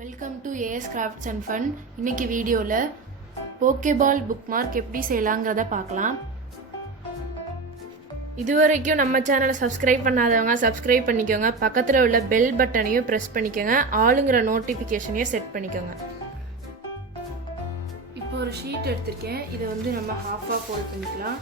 Welcome to AS Crafts and Fun. இன்னைக்கு வீடியோவில் Pokeball Bookmark எப்படி செய்யலாங்கிறத பார்க்கலாம். இதுவரைக்கும் நம்ம சேனலை சப்ஸ்கிரைப் பண்ணாதவங்க சப்ஸ்கிரைப் பண்ணிக்கோங்க. பக்கத்தில் உள்ள பெல் பட்டனையும் ப்ரெஸ் பண்ணிக்கோங்க. ஆளுங்கிற நோட்டிஃபிகேஷனையும் செட் பண்ணிக்கோங்க. இப்போ ஒரு ஷீட் எடுத்திருக்கேன். இதை வந்து நம்ம ஹாஃபாக ஃபோல்ட் பண்ணிக்கலாம்.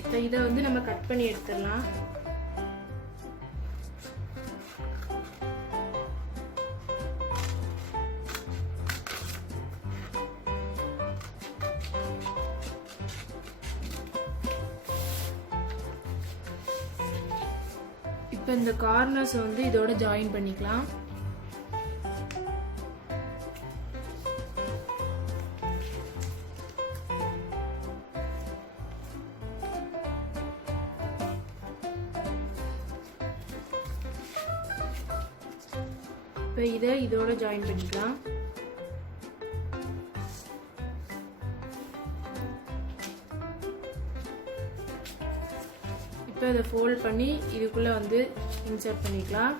இப்போ இதை வந்து நம்ம கட் பண்ணி எடுத்துடலாம். இப்போ இந்த கார்னர்ஸ் வந்து இதோட ஜாயின் பண்ணிக்கலாம். இப்போ இதை இதோட ஜாயின் பண்ணிக்கலாம். இப்போ இதை ஃபோல்ட் பண்ணி இதுக்குள்ள வந்து இன்சர்ட் பண்ணிக்கலாம்.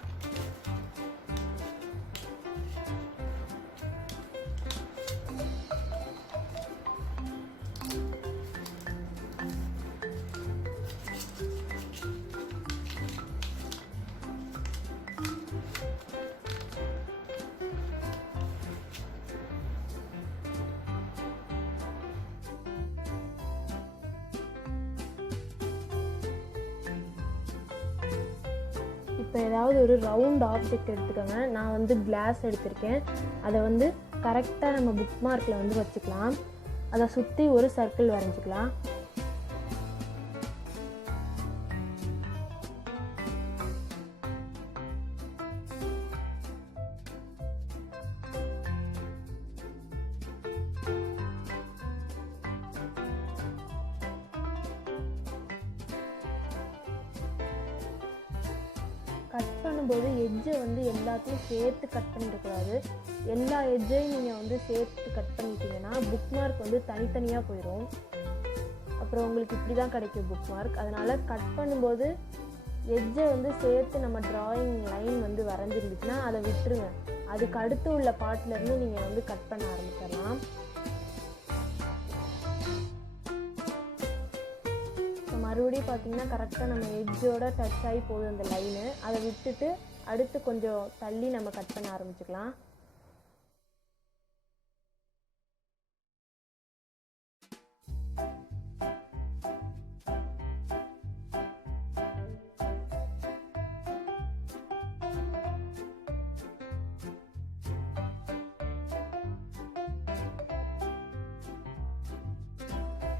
இப்போ ஏதாவது ஒரு ரவுண்ட் ஆப்ஜெக்ட் எடுத்துக்கோங்க. நான் வந்து கிளாஸ் எடுத்திருக்கேன். அதை வந்து கரெக்டாக நம்ம புக் மார்க்கில் வந்து வச்சுக்கலாம். அதை சுற்றி ஒரு சர்க்கிள் வரைஞ்சிக்கலாம். கட் பண்ணும்போது எட்ஜை வந்து எல்லாத்தையும் சேர்த்து கட் பண்ணிடக்கூடாது. எல்லா எட்ஜையும் நீங்கள் வந்து சேர்த்து கட் பண்ணிட்டீங்கன்னா புக் மார்க் வந்து தனித்தனியாக போயிடும். அப்புறம் உங்களுக்கு இப்படி தான் கிடைக்கும் புக் மார்க். அதனால் கட் பண்ணும்போது எட்ஜை வந்து சேர்த்து நம்ம ட்ராயிங் லைன் வந்து வரைஞ்சிருந்துச்சுன்னா அதை விட்டுருங்க. அதுக்கு அடுத்து உள்ள பார்ட்லேருந்து நீங்கள் வந்து கட் பண்ண ஆரம்பிச்சிடலாம். மறுபடியும் பார்த்தீங்கன்னா கரெக்டாக நம்ம எட்ஜோட டச் ஆகி போகுது அந்த லைனு. அதை விட்டுட்டு அடுத்து கொஞ்சம் தள்ளி நம்ம கட் பண்ண ஆரம்பிச்சுக்கலாம்.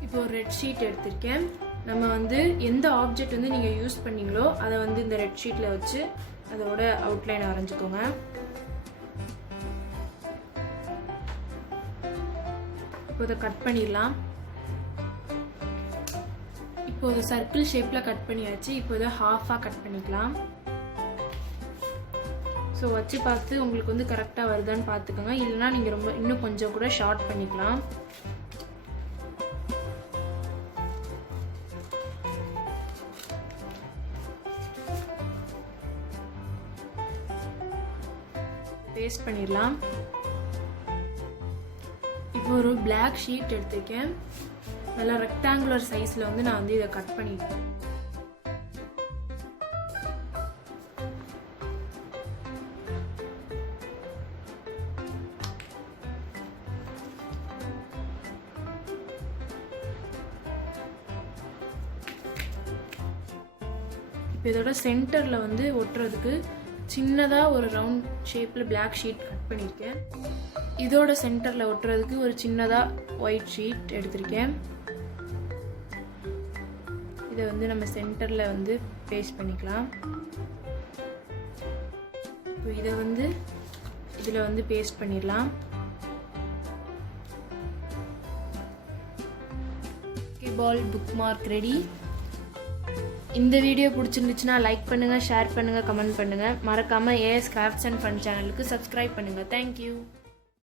இப்போ ஒரு ரெட் ஷீட் எடுத்திருக்கேன். நம்ம வந்து எந்த ஆப்ஜெக்ட் வந்து நீங்கள் யூஸ் பண்ணீங்களோ அதை வந்து இந்த ரெட் ஷீட்டில் வச்சு அதோட அவுட்லைன் வரைஞ்சிக்கோங்க. இப்போ இதை கட் பண்ணிடலாம். இப்போ இதை சர்க்கிள் ஷேப்பில் கட் பண்ணியாச்சு. இப்போ இதை ஹாஃபாக கட் பண்ணிக்கலாம். ஸோ வச்சு பார்த்து உங்களுக்கு வந்து கரெக்டாக வருதான்னு பார்த்துக்கோங்க. இல்லைனா நீங்கள் இன்னும் கொஞ்சம் கூட ஷார்ட் பண்ணிக்கலாம். பேஸ்ட் பண்ணிடலாம். இப்போ ஒரு பிளாக் ஷீட் எடுத்திருக்கேன். நல்லா ரெக்டாங்குலர் சைஸில் வந்து நான் வந்து இதை கட் பண்ணிட்டேன். இப்போ இதோட சென்டரில் வந்து ஒட்டுறதுக்கு சின்னதாக ஒரு ரவுண்ட் ஷேப்பில் பிளாக் ஷீட் கட் பண்ணியிருக்கேன். இதோட சென்டரில் ஒட்டுறதுக்கு ஒரு சின்னதாக ஒயிட் ஷீட் எடுத்திருக்கேன். இதை வந்து நம்ம சென்டரில் வந்து பேஸ்ட் பண்ணிக்கலாம். இப்போ இதை வந்து இதில் வந்து பேஸ்ட் பண்ணிடலாம். Pokeball Bookmark ready. இந்த வீடியோ பிடிச்சிருந்துச்சுன்னா லைக் பண்ணுங்கள், ஷேர் பண்ணுங்கள், கமெண்ட் பண்ணுங்கள். மறக்காமல் AS Crafts and Fun சேனலுக்கு சப்ஸ்கிரைப் பண்ணுங்கள். தேங்க்யூ.